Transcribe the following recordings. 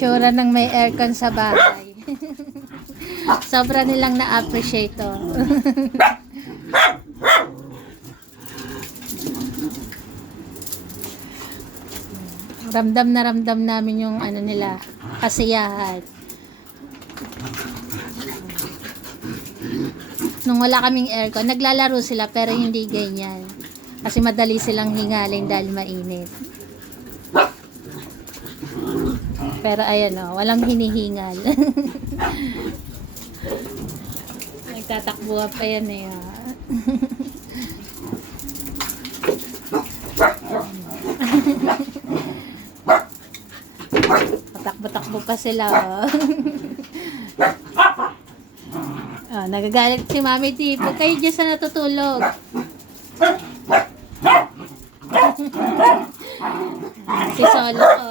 Itsura ng may aircon sa bahay. Sobra nilang na-appreciate to. Ramdam na ramdam namin yung ano nila, kasiyahan. Nung wala kaming aircon, naglalaro sila pero hindi ganyan. Kasi madali silang hingalin dahil mainit. Pero ayan o, walang hinihingal. Nagtatakbuhan pa yan eh. Patakbo-takbo pa sila oh. Oh, nagagalit si Mami T. Huwag kayo dyan sa natutulog. Si Solo ko.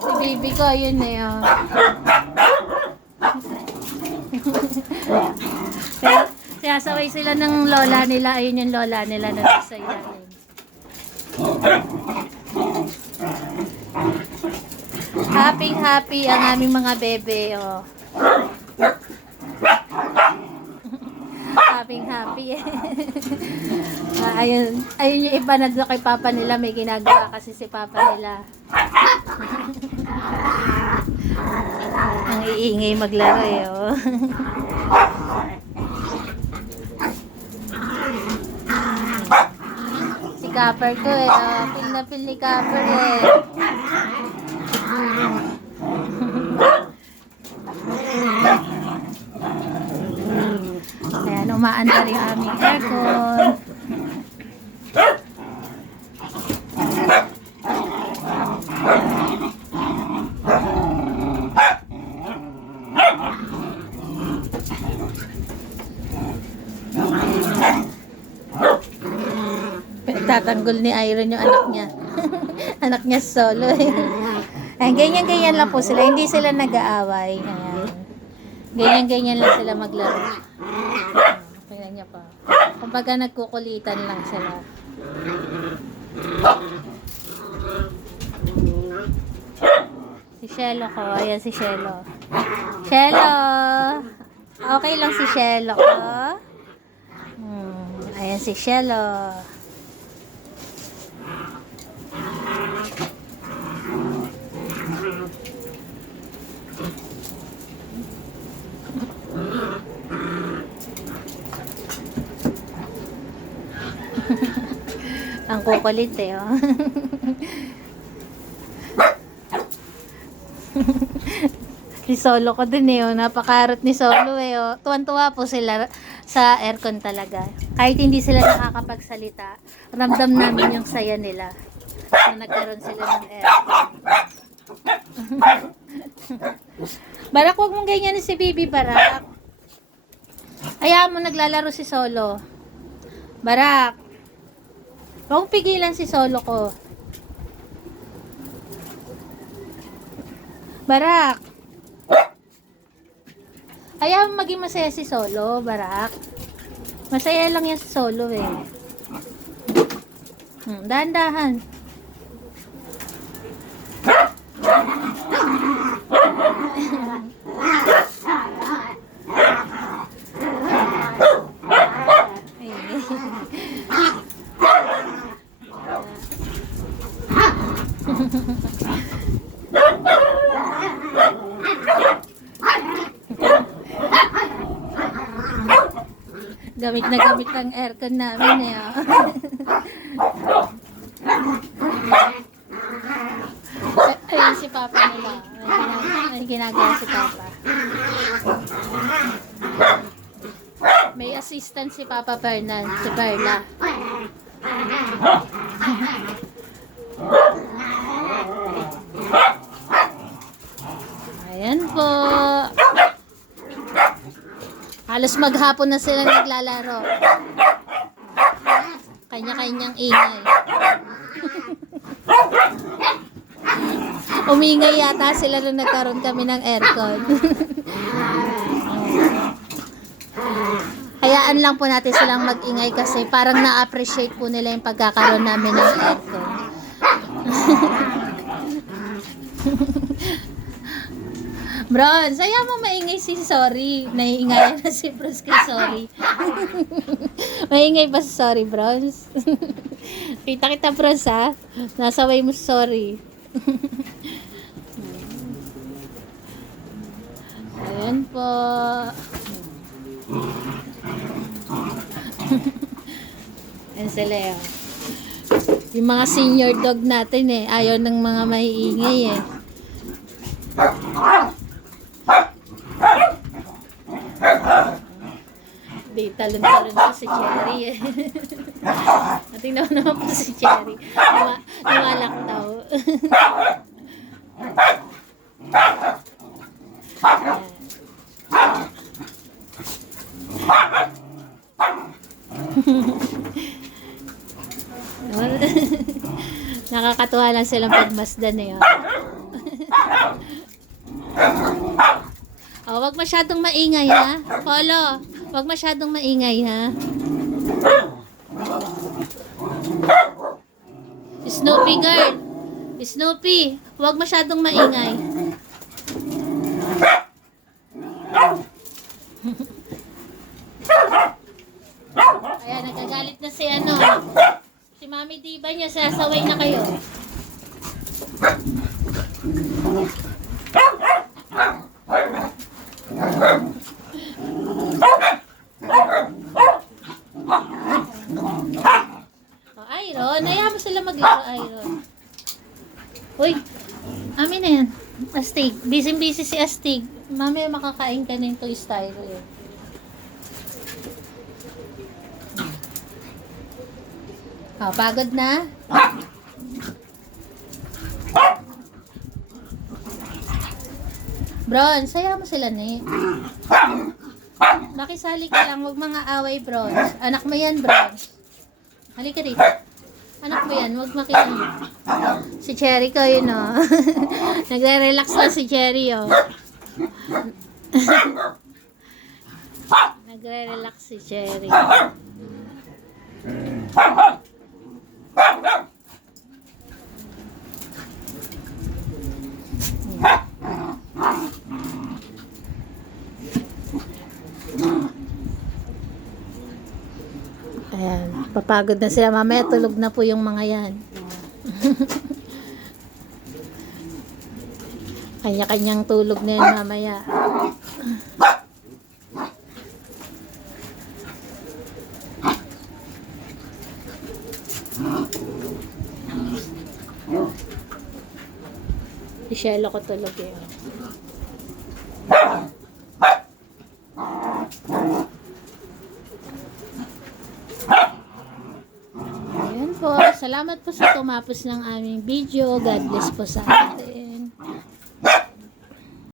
Si baby ko, yun eh. Oh. Sinasaway sila ng lola nila. Ayun yung lola nila na nasa ilalim. Happy ang aming mga bebe. Oh. Happy ayun yung iba nandun kay papa nila, may ginagawa kasi si papa nila. Ang iingay maglaro eh oh. Si Copper ko eh oh. Pil na pil ni Copper eh. Ayan, umaandar yung aming aircon. Tatanggol ni Iron yung anak niya. Anak niya Solo. Ayan, ganyan-ganyan lang po sila. Hindi sila nag-aaway. Ayan. Ganyan-ganyan lang sila maglaro. Tingnan niya pa. Kumbaga nagkukulitan lang sila. Si Shelo ko. Ayan si Shelo. Shelo! Okay lang si Shelo ko. Ayan si Shelo. Ang kukulit eh oh. Si Solo ko din eh oh. Napakarot ni Solo eh oh. Tuwan-tuwa po sila sa aircon talaga. Kahit hindi sila nakakapagsalita, ramdam namin yung saya nila na nagkaroon sila ng aircon. Barak, huwag mong ganyan si Bibi, Barak. Ayaw mo naglalaro si Solo. Barak, huwag mong pigilan si Solo ko. Barak, ayaw mo maging masaya si Solo, Barak. Masaya lang yan si Solo eh. Dahan-dahan. Gamit na gamit ang aircon namin eh. Oh. Ayun si Papa nila. May ginagawa si Papa. May assistant si Papa Fernan, si Perla. Ayan po. Halos maghapon na sila naglalaro. Kanya-kanyang ingay. Umingay yata sila nung nagkaroon kami ng aircon. Hayaan lang po natin silang mag-ingay kasi parang na-appreciate po nila yung pagkakaroon namin ng aircon. Bron, saya mo maingay si Sorry. Naiingayan na si Bros kay Sorry. Maingay ba si Sorry, Bros? Kita Bros ha. Nasaway mo si Sorry. Ayan po. Ayan sila yun. Yung mga senior dog natin eh. Ayaw ng mga maiingay eh. Di talon-talon po si Cherry eh. Tingnan mo naman po si Cherry. Lumalaktaw. Nakakatuwa lang silang pagmasdan eh. Oh, wag masyadong maingay ha. Polo, wag masyadong maingay ha. Snoopy girl. Snoopy, wag masyadong maingay. Ayan, nagagalit na si ano. Si Mami Diva niya, sasaway na kayo. Oh, Iron, hayaan mo sila maglaro, Iron. Uy, amin na yan. Astig, busy si Astig. Mami, makakain ka na yung Toy Styro eh. Oh, pagod na? Bron, saya mo sila ni. Makisali ka lang, huwag mga away, Bron. Anak mo yan, Bron. Halika dito. Anak mo yan, huwag makinig. Si Cherry ko, yun o. Nagre-relax lang si Cherry, o. Nagre-relax si Cherry. Ayan, papagod na sila. Mamaya tulog na po yung mga yan. Kanya-kanyang tulog na yan mamaya. Si Shelo ko tulog eh. Ayan po. Salamat po sa tumapos ng aming video. God bless po sa atin.